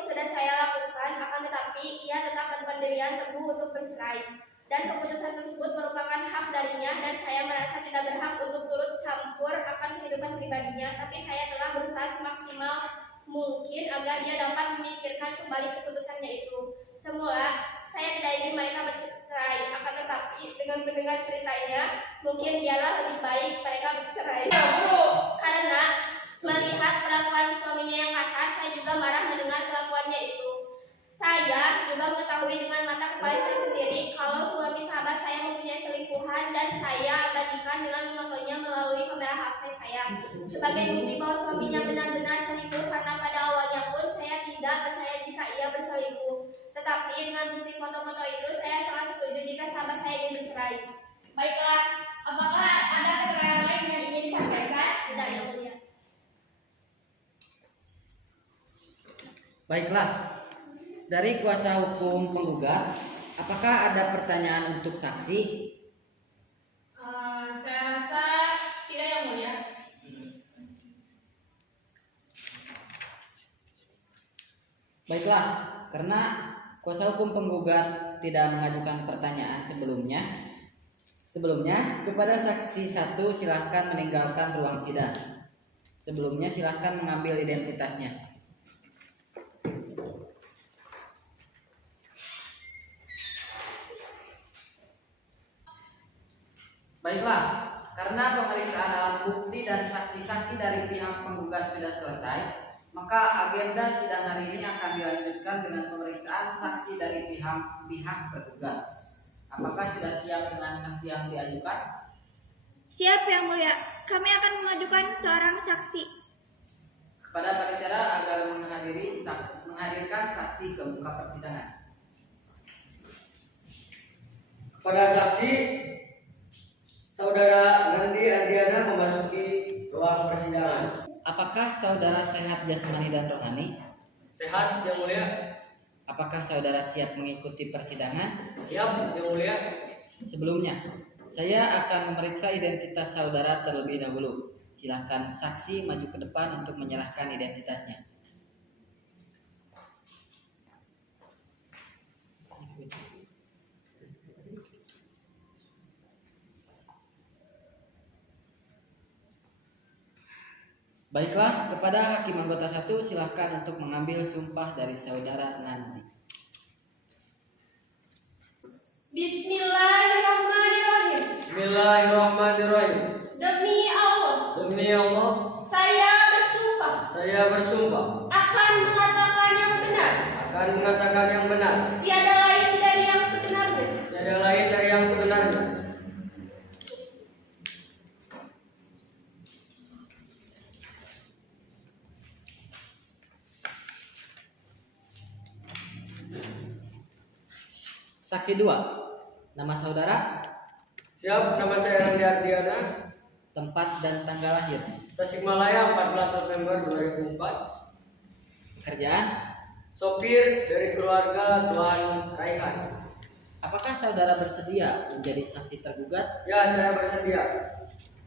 sudah saya lakukan, akan tetapi ia tetap berpendirian teguh untuk bercerai. Dan keputusan tersebut merupakan hak darinya dan saya merasa tidak berhak untuk turut campur akan kehidupan pribadinya, tapi saya telah berusaha semaksimal mungkin agar ia dapat memikirkan kembali keputusannya itu. Semula, saya tidak ingin mereka bercerai, akan tetapi dengan mendengar ceritanya, mungkin dialah lebih baik mereka bercerai. Karena melihat perlakuan suaminya yang kasar, saya juga marah mendengar kelakuannya itu. Saya juga mengetahui dengan mata kepala saya sendiri kalau suami sahabat saya mempunyai selingkuhan dan saya abadikan dengan memotonya melalui kamera HP saya. Sebagai bukti bahwa suaminya benar-benar selingkuh karena pada awalnya pun saya tidak percaya jika ia berselingkuh. Tetapi dengan bukti foto-foto itu saya sangat setuju jika sahabat saya ingin bercerai. Baiklah, apakah ada keterangan lain yang ingin disampaikan? Tidak, Yang Mulia. Baiklah. Dari kuasa hukum penggugat, apakah ada pertanyaan untuk saksi? Saya rasa tidak, Yang Mulia. Baiklah, karena kuasa hukum penggugat tidak mengajukan pertanyaan sebelumnya kepada saksi 1 silahkan meninggalkan ruang sidang. Sebelumnya silahkan mengambil identitasnya. Baiklah, karena pemeriksaan alat bukti dan saksi-saksi dari pihak penggugat sudah selesai, maka agenda sidang hari ini akan dilanjutkan dengan pemeriksaan saksi dari pihak tergugat. Apakah sudah siap dengan saksi yang diajukan? Siap, Yang Mulia. Kami akan mengajukan seorang saksi. Kepada panitia agar menghadirkan saksi ke muka persidangan. Kepada saksi, Saudara Nandi Ardiana memasuki ruang persidangan. Apakah saudara sehat jasmani dan rohani? Sehat, Yang Mulia. Apakah saudara siap mengikuti persidangan? Siap, Yang Mulia. Sebelumnya, saya akan memeriksa identitas saudara terlebih dahulu. Silahkan saksi maju ke depan untuk menyerahkan identitasnya. Baiklah, kepada hakim anggota 1 silahkan untuk mengambil sumpah dari saudara Nandi. Bismillahirrahmanirrahim. Bismillahirrahmanirrahim. Demi Allah, Demi Allah, saya bersumpah saya bersumpah akan mengatakan yang benar. akan mengatakan yang benar, Tiada lain dari yang sebenarnya. tiada lain dari yang sebenarnya. Saksi 2. Nama saudara, Siap, nama saya Randi Ardiana, tempat dan tanggal lahir, Tasikmalaya 14 November 2004. pekerjaan. Sopir dari keluarga Tuan Raihan. Apakah saudara bersedia menjadi saksi tergugat? Ya, saya bersedia.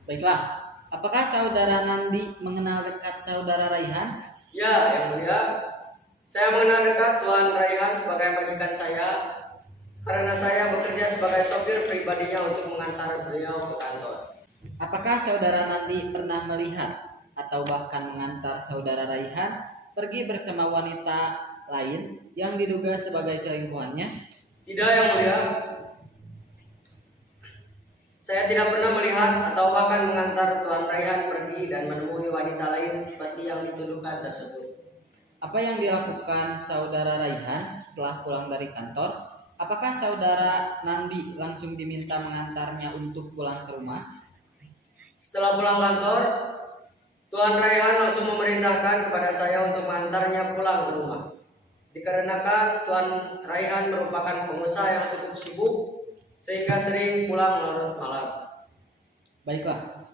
Baiklah. Apakah saudara Nandi mengenal dekat saudara Raihan? Ya, yang mulia. Saya mengenal dekat Tuan Raihan sebagai majikan saya karena saya bekerja sebagai sopir pribadinya untuk mengantar beliau ke kantor. Apakah saudara Nandi pernah melihat atau bahkan mengantar saudara Raihan pergi bersama wanita lain yang diduga sebagai selingkuhannya? Tidak, yang mulia. Saya tidak pernah melihat atau bahkan mengantar Tuan Raihan pergi dan menemui wanita lain seperti yang dituduhkan tersebut. Apa yang dilakukan saudara Raihan setelah pulang dari kantor? Apakah saudara Nandi langsung diminta mengantarnya untuk pulang ke rumah? Setelah pulang kantor, Tuan Raihan langsung memerintahkan kepada saya untuk mengantarnya pulang ke rumah. Dikarenakan Tuan Raihan merupakan pengusaha yang cukup sibuk, sehingga sering pulang larut malam. Baiklah,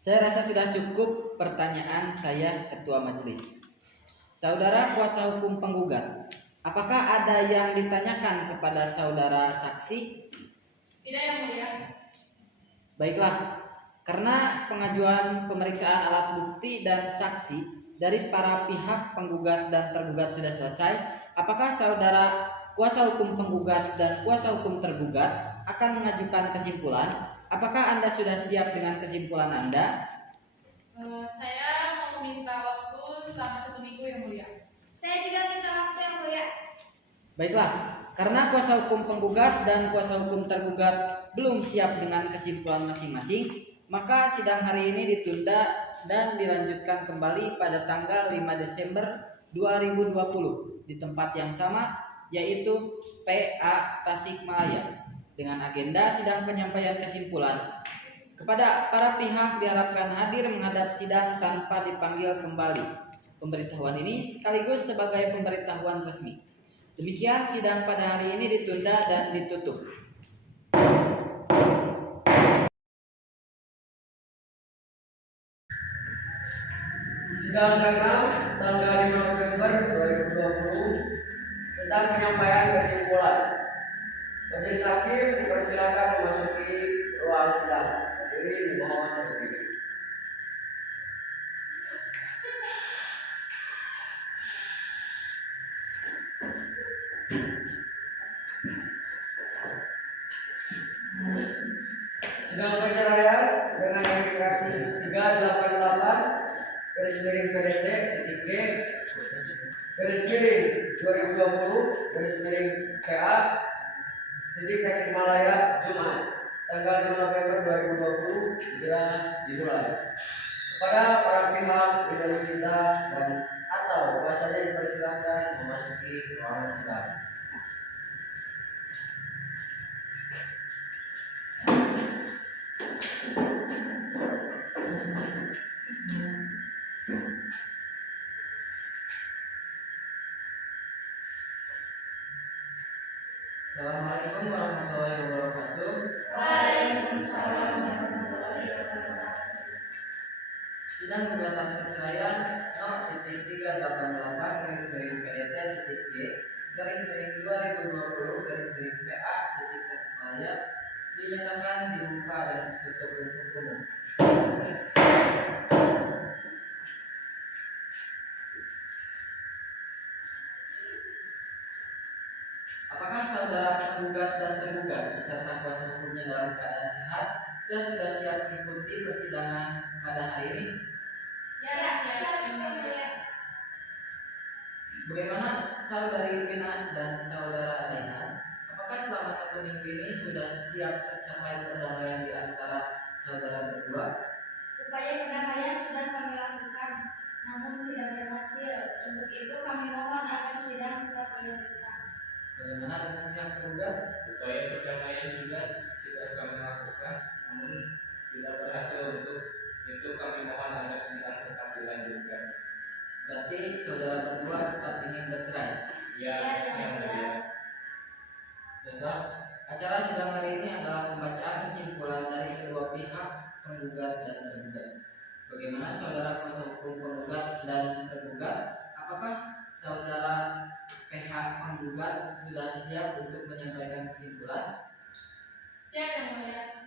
saya rasa sudah cukup pertanyaan saya, Ketua Majelis. Saudara kuasa hukum penggugat, apakah ada yang ditanyakan kepada saudara saksi? Tidak, yang mulia. Baiklah, karena pengajuan pemeriksaan alat bukti dan saksi dari para pihak penggugat dan tergugat sudah selesai, apakah saudara kuasa hukum penggugat dan kuasa hukum tergugat akan mengajukan kesimpulan? Apakah Anda sudah siap dengan kesimpulan Anda? Saya mau minta waktu selama 1 minggu, yang mulia. Saya juga minta waktu yang mulia. Baiklah, karena kuasa hukum penggugat dan kuasa hukum tergugat belum siap dengan kesimpulan masing-masing, maka sidang hari ini ditunda dan dilanjutkan kembali pada tanggal 5 Desember 2020 di tempat yang sama, yaitu PA Tasikmalaya, dengan agenda sidang penyampaian kesimpulan. Kepada para pihak diharapkan hadir menghadap sidang tanpa dipanggil kembali. Pemberitahuan ini sekaligus sebagai pemberitahuan resmi. Demikian sidang pada hari ini ditunda dan ditutup. Sidang ke-6 tanggal 5 November 2020 tentang penyampaian kesimpulan. Majelis hakim dipersilakan memasuki ruang sidang. Hadirin mohon berdiri. Sidang perceraian dengan registrasi 388 garis miring PDT titik G garis miring 2020 garis miring PA titik Tasikmalaya Jumat tanggal 5 November 2020 segera dimulai. Kepada para pihak tidak diminta dan atau kuasanya dipersilakan memasuki ruangan sidang. Assalamualaikum warahmatullahi wabarakatuh. Waalaikumsalam warahmatullahi wabarakatuh. Sidang gugatan perceraian No. 388 garis miring PDT titik G garis miring 2020 garis miring PA titik Tasikmalaya dinyatakan dibuka dan ditutup untuk umum. Apakah saudara penggugat dan tergugat beserta kuasa hukumnya dalam keadaan sehat dan sudah siap mengikuti persidangan pada hari ini? Ya, siap, yang mulia. Bagaimana saudari Wina dan saudara Raihan? Apakah selama 1 minggu ini sudah siap tercapai perdamaian di antara saudara berdua? Upaya perdamaian sudah kami lakukan, namun tidak berhasil. Untuk itu kami mohon agar sidang tetap dilanjutkan. Bagaimana dengan pihak tergugat? Upaya perdamaian juga sudah kami lakukan, namun tidak berhasil. Untuk itu kami mohon agar sidang tetap dilanjutkan. Berarti saudara berdua tetap ingin bercerai. Ya, Ya, yang mulia. Baiklah, acara sidang hari ini adalah pembacaan kesimpulan dari kedua pihak penggugat dan tergugat. Bagaimana saudara kuasa hukum penggugat dan tergugat? Apakah saudara pihak penggugat sudah siap untuk menyampaikan kesimpulan? Siap Yang Mulia.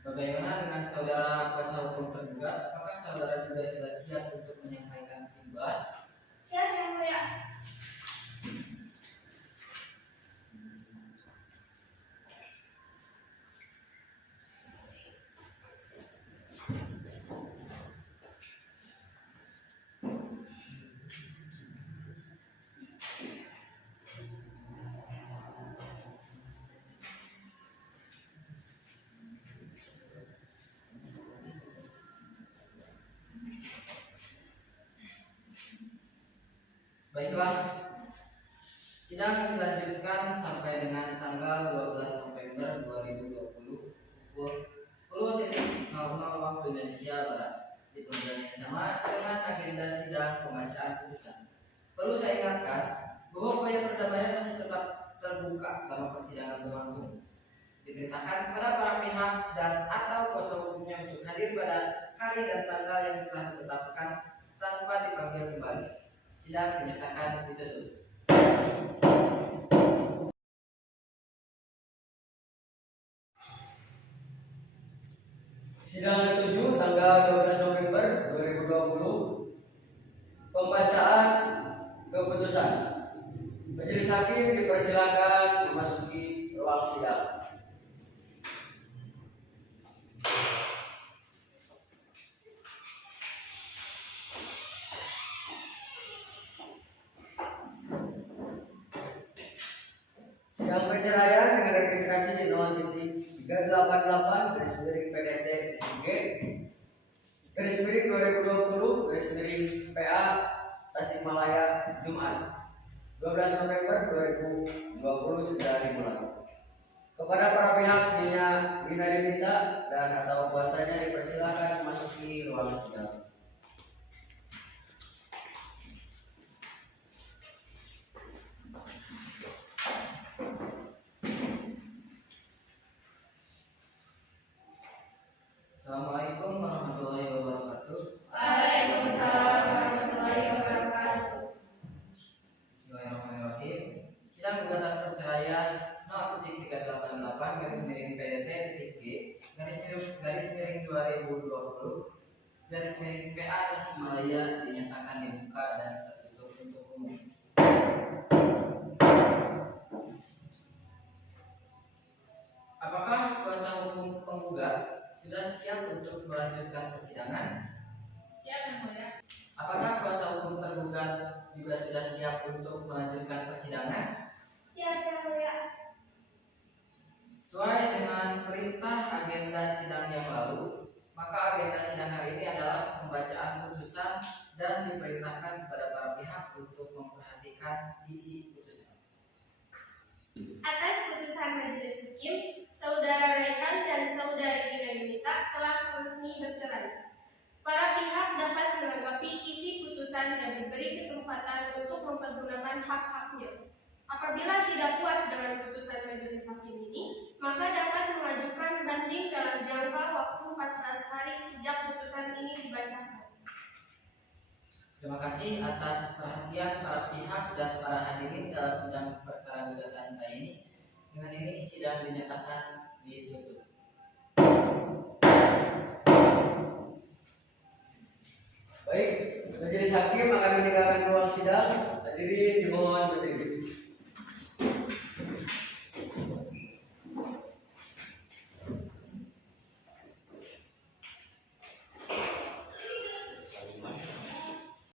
Bagaimana dengan saudara kuasa hukum tergugat? Apakah saudara juga sudah siap untuk menyampaikan kesimpulan? Siap Yang Mulia. Baiklah, sidang dilanjutkan sampai dengan tanggal 12 November 2020 pukul 10.00 waktu Indonesia Barat di pengadilan yang sama dengan agenda sidang pembacaan putusan. Perlu saya ingatkan bahwa upaya perdamaian masih tetap terbuka selama persidangan berlangsung. Diperintahkan kepada para pihak dan atau kuasa hukumnya untuk hadir pada hari dan tanggal yang telah ditetapkan tanpa dipanggil kembali. Sidang dinyatakan ditutup. Sidang ke-7 tanggal 12 November 2020. Pembacaan keputusan. Majelis hakim dipersilakan memasuki ruang sidang. Sidang perceraian dengan registrasi 0.388-G/2020 Tasikmalaya Jumat 12 November 2020 segera dimulai. Kepada para pihak Nina Yunita dan atau kuasanya dipersilakan memasuki ruang sidang. Assalamualaikum warahmatullahi wabarakatuh. Waalaikumsalam warahmatullahi wabarakatuh. Bismillahirrahmanirrahim. Sidang gugatan perceraian 0.388-G/PDT/2020 Tasikmalaya dinyatakan dibuka dan tertutup untuk umum. Apakah kuasa hukum penggugat sudah siap untuk melanjutkan persidangan? Siap Yang Mulia. Apakah kuasa hukum tergugat juga sudah siap untuk melanjutkan persidangan? Siap Yang Mulia. Sesuai dengan perintah agenda sidang yang lalu, maka agenda sidang hari ini adalah pembacaan putusan dan diperintahkan kepada para pihak untuk memperhatikan isi putusan. Atas putusan Majelis Hakim, Saudara Rehan dan Saudari Nina Yunita telah resmi bercerai. Para pihak dapat menanggapi isi putusan dan diberi kesempatan untuk mempergunakan hak-haknya. Apabila tidak puas dengan putusan Majelis Hakim ini, maka dapat mengajukan banding dalam jangka waktu 14 hari sejak putusan ini dibacakan. Terima kasih atas perhatian para pihak dan para hadirin dalam sidang perkara gugatan cerai ini. Dengan ini sidang dinyatakan ditutup. Baik, majelis hakim akan meninggalkan ruang sidang. Hadirin